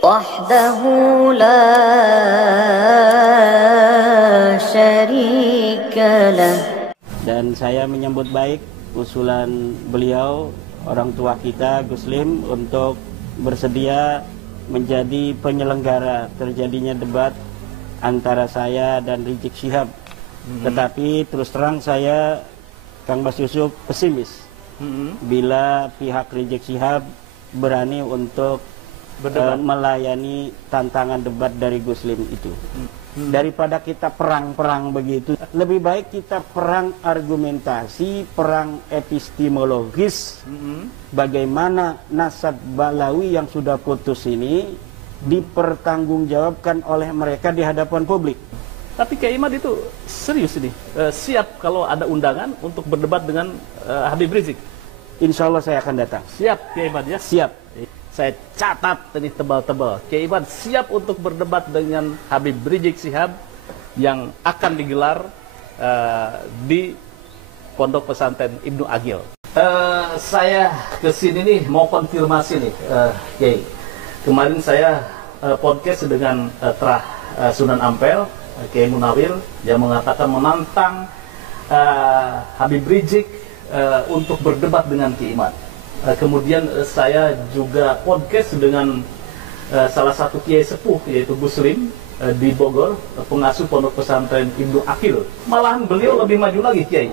وحده لا شريك له. Dan saya menyambut baik usulan beliau, orang tua kita Gus Lim, untuk bersedia menjadi penyelenggara terjadinya debat antara saya dan Rizik Syihab. Tetapi terus terang saya, Kang Bas Yusuf, pesimis bila pihak Rizik Syihab berani untuk melayani tantangan debat dari Gus Lim itu. Daripada kita perang-perang begitu, lebih baik kita perang argumentasi, perang epistemologis. Bagaimana nasab balawi yang sudah putus ini dipertanggungjawabkan oleh mereka di hadapan publik. Tapi Kiai Imad itu serius ini, siap kalau ada undangan untuk berdebat dengan Habib Rizik? Insya Allah saya akan datang. Siap Kiai Imad ya? Siap. Saya catat ini tebal-tebal. Kiai Imad siap untuk berdebat dengan Habib Rizik Syihab yang akan digelar di Pondok Pesantren Ibnu Agil. Saya kesini nih mau konfirmasi nih, Kiai. Kemarin saya podcast dengan Sunan Ampel, Kiai Munawir, yang mengatakan menantang Habib Rizik untuk berdebat dengan Kiai Imad. Kemudian saya juga podcast dengan salah satu kiai sepuh, yaitu Gus Lim di Bogor, pengasuh Pondok Pesantren Ibnu Akil. Malahan beliau lebih maju lagi, Kiai.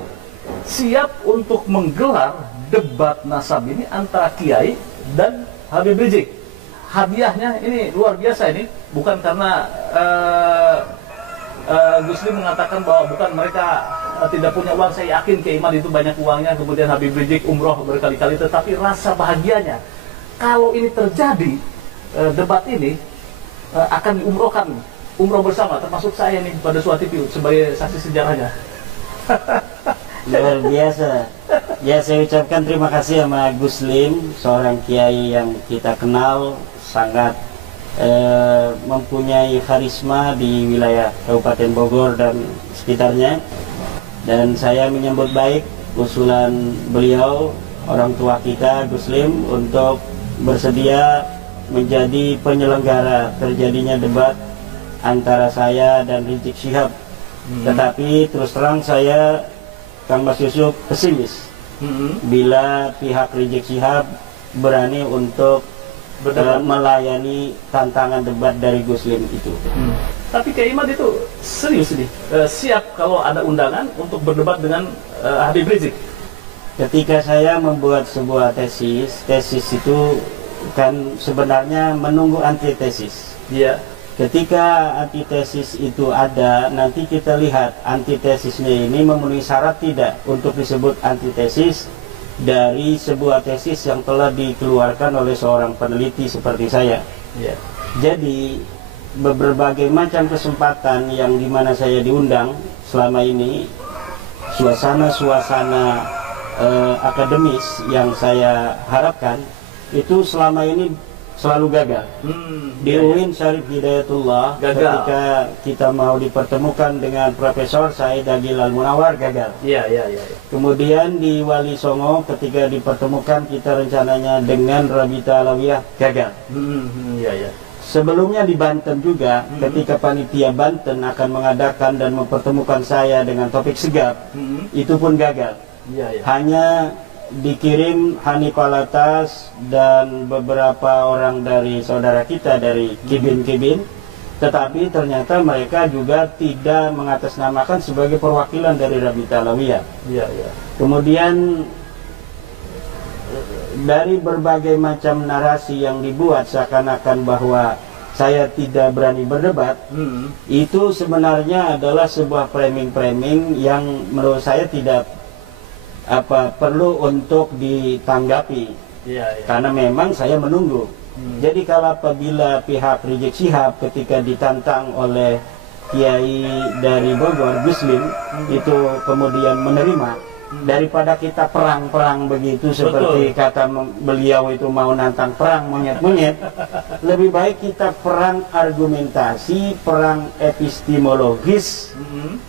Siap untuk menggelar debat nasab ini antara Kiai dan Habib Rizik. Hadiahnya ini luar biasa ini, bukan karena Gus Lim mengatakan bahwa bukan mereka tidak punya uang. Saya yakin Kiai Imad itu banyak uangnya, kemudian Habib Rizik umroh berkali-kali, tetapi rasa bahagianya kalau ini terjadi, debat ini akan diumrohkan, umroh bersama, termasuk saya nih pada suatu TV sebagai saksi sejarahnya. Luar biasa. Ya, saya ucapkan terima kasih sama Gus Lim, seorang kiai yang kita kenal sangat mempunyai karisma di wilayah Kabupaten Bogor dan sekitarnya. Dan saya menyambut baik usulan beliau, orang tua kita Gus Lim, untuk bersedia menjadi penyelenggara terjadinya debat antara saya dan Rizik Syihab. Tetapi terus terang saya, Kang Bas Yusuf, pesimis bila pihak Rizik Syihab berani untuk melayani tantangan debat dari Gus Lim itu. Tapi Kiai Imad itu serius nih, siap kalau ada undangan untuk berdebat dengan Habib Rizik? Ketika saya membuat sebuah tesis itu kan sebenarnya menunggu antitesis. Iya. Ketika antitesis itu ada, nanti kita lihat antitesisnya ini memenuhi syarat tidak untuk disebut antitesis dari sebuah tesis yang telah dikeluarkan oleh seorang peneliti seperti saya. Iya. Jadi berbagai macam kesempatan yang dimana saya diundang selama ini, suasana akademis yang saya harapkan itu selama ini selalu gagal. Di UIN Syarif Hidayatullah, ketika kita mau dipertemukan dengan Profesor Said Agil Al-Munawar, gagal. Iya. Kemudian di Wali Songo, ketika dipertemukan kita rencananya dengan Rabita Alawiyah, gagal. Iya. Sebelumnya di Banten juga, ketika panitia Banten akan mengadakan dan mempertemukan saya dengan Taufik Segaf, itu pun gagal. Iya. Hanya dikirim Hanif Alatas dan beberapa orang dari saudara kita dari Kibin, tetapi ternyata mereka juga tidak mengatasnamakan sebagai perwakilan dari Rabita Alawiyah. Iya. Kemudian dari berbagai macam narasi yang dibuat seakan-akan bahwa saya tidak berani berdebat, itu sebenarnya adalah sebuah framing yang menurut saya tidak perlu untuk ditanggapi. Iya. Karena memang saya menunggu. Jadi kalau apabila pihak Rizik Syihab ketika ditantang oleh Kiai dari Bogor, Gus Lim, itu kemudian menerima, daripada kita perang-perang begitu seperti kata beliau itu mau nantang perang monyet-monyet, lebih baik kita perang argumentasi, perang epistemologis.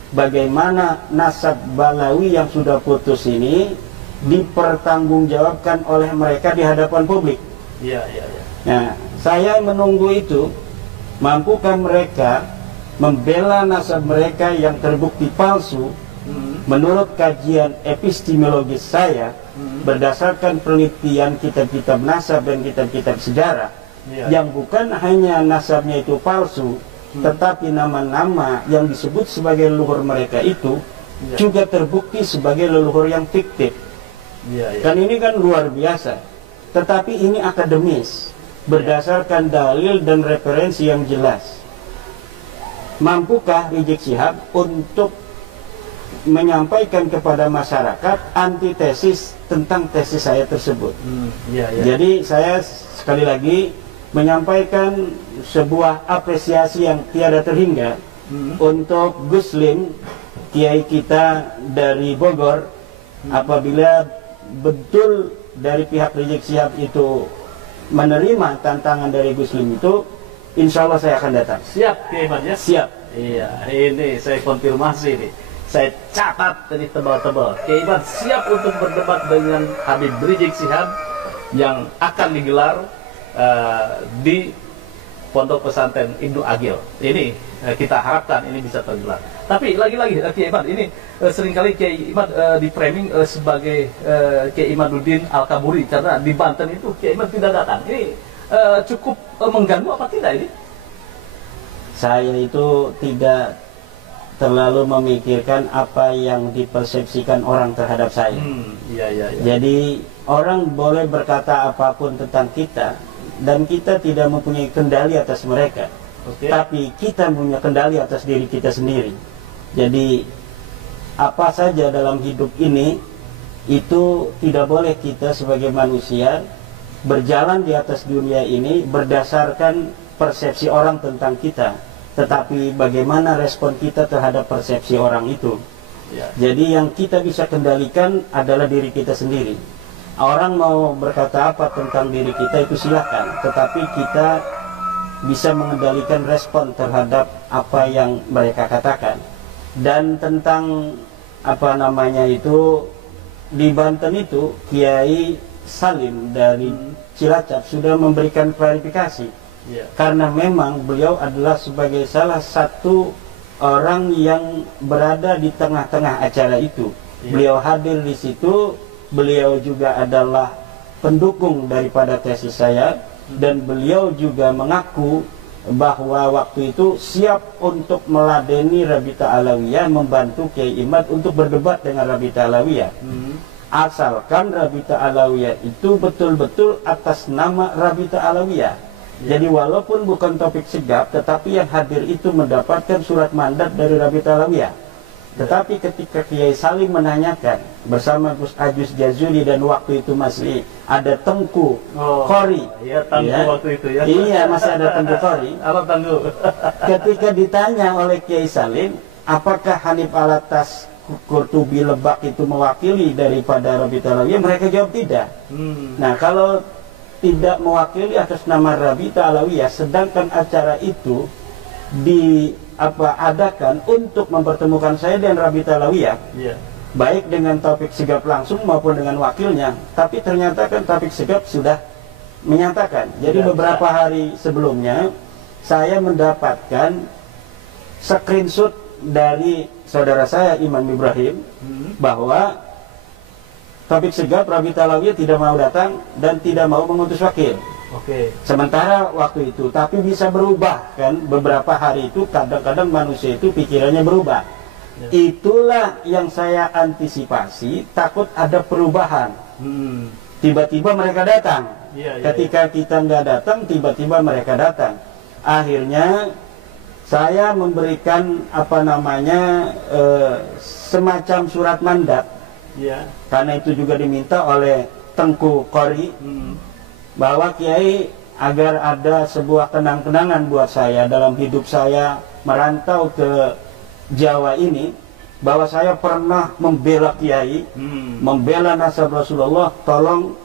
Bagaimana nasab balawi yang sudah putus ini dipertanggungjawabkan oleh mereka di hadapan publik. Iya. Nah, Saya menunggu itu, mampukah mereka membela nasab mereka yang terbukti palsu menurut kajian epistemologis saya, berdasarkan penelitian kitab-kitab nasab dan kitab-kitab sejarah, yang bukan hanya nasabnya itu palsu, tetapi nama-nama yang disebut sebagai leluhur mereka itu juga terbukti sebagai leluhur yang fiktif. Kan ini kan luar biasa. Tetapi ini akademis, berdasarkan dalil dan referensi yang jelas. Mampukah Rizik Syihab untuk menyampaikan kepada masyarakat antitesis tentang tesis saya tersebut? Jadi saya sekali lagi menyampaikan sebuah apresiasi yang tiada terhingga untuk Gus Lim, kiai kita dari Bogor. Apabila betul dari pihak Rizik Syihab itu menerima tantangan dari Gus Lim itu, insya Allah saya akan datang. Siap, Kiai Imad ya? Siap. Iya, ini saya konfirmasi nih. Saya catat tadi tebal-tebal. Kiai Imad siap untuk berdebat dengan Habib Rizik Syihab yang akan digelar di Pondok Pesantren Ibnu Agil. Ini kita harapkan ini bisa tergelar. Tapi lagi-lagi Kiai Imad ini seringkali Kiai Imad di framing sebagai Kiai Imaduddin Al-Kaburi, karena di Banten itu Kiai Imad tidak datang. Ini cukup mengganggu apa tidak ini? Saya itu tidak terlalu memikirkan apa yang dipersepsikan orang terhadap saya. Jadi orang boleh berkata apapun tentang kita, dan kita tidak mempunyai kendali atas mereka. Tapi kita punya kendali atas diri kita sendiri. Jadi apa saja dalam hidup ini itu tidak boleh kita sebagai manusia berjalan di atas dunia ini berdasarkan persepsi orang tentang kita, tetapi bagaimana respon kita terhadap persepsi orang itu. Jadi yang kita bisa kendalikan adalah diri kita sendiri. Orang mau berkata apa tentang diri kita itu silakan, tetapi kita bisa mengendalikan respon terhadap apa yang mereka katakan. Dan tentang apa namanya itu, di Banten itu Kiai Salim dari Cilacap sudah memberikan klarifikasi. Karena memang beliau adalah sebagai salah satu orang yang berada di tengah-tengah acara itu. Beliau hadir di situ, beliau juga adalah pendukung daripada tesis saya, dan beliau juga mengaku bahwa waktu itu siap untuk meladeni Rabita Alawiyah, membantu Kiai Imad untuk berdebat dengan Rabita Alawiyah. Asalkan Rabita Alawiyah itu betul-betul atas nama Rabita Alawiyah. Jadi walaupun bukan Taufik Sigap, tetapi yang hadir itu mendapatkan surat mandat dari Rabita Alawiyah. Tetapi ketika Kiai Salim menanyakan bersama Gus Ajus Jazuli, dan waktu itu masih ada Tengku Qori. Waktu itu ya. Iya, masih ada Tengku Qori. Apa Tengku? Ketika ditanya oleh Kiai Salim, apakah Hanif Alatas Qurtubi Lebak itu mewakili daripada Rabita Alawiyah, mereka jawab tidak. Nah, kalau tidak mewakili atas nama Rabita Alawiyah, sedangkan acara itu adakan untuk mempertemukan saya dan Rabita Alawiyah, baik dengan Taufik Sigap langsung maupun dengan wakilnya, tapi ternyata kan Taufik Sigap sudah menyatakan. Jadi beberapa hari sebelumnya saya mendapatkan screenshot dari saudara saya Imam Ibrahim bahwa Taufik Sigap, Rabita Alawiyah tidak mau datang dan tidak mau mengutus wakil. Sementara waktu itu, tapi bisa berubah kan, beberapa hari itu kadang-kadang manusia itu pikirannya berubah. Itulah yang saya antisipasi, takut ada perubahan. Tiba-tiba mereka datang. Ketika kita nggak datang, tiba-tiba mereka datang. Akhirnya saya memberikan apa namanya semacam surat mandat. Karena itu juga diminta oleh Tengku Qori, bahwa Kiai agar ada sebuah kenang-kenangan buat saya dalam hidup saya merantau ke Jawa ini, bahwa saya pernah membela Kiai, membela nasab Rasulullah, tolong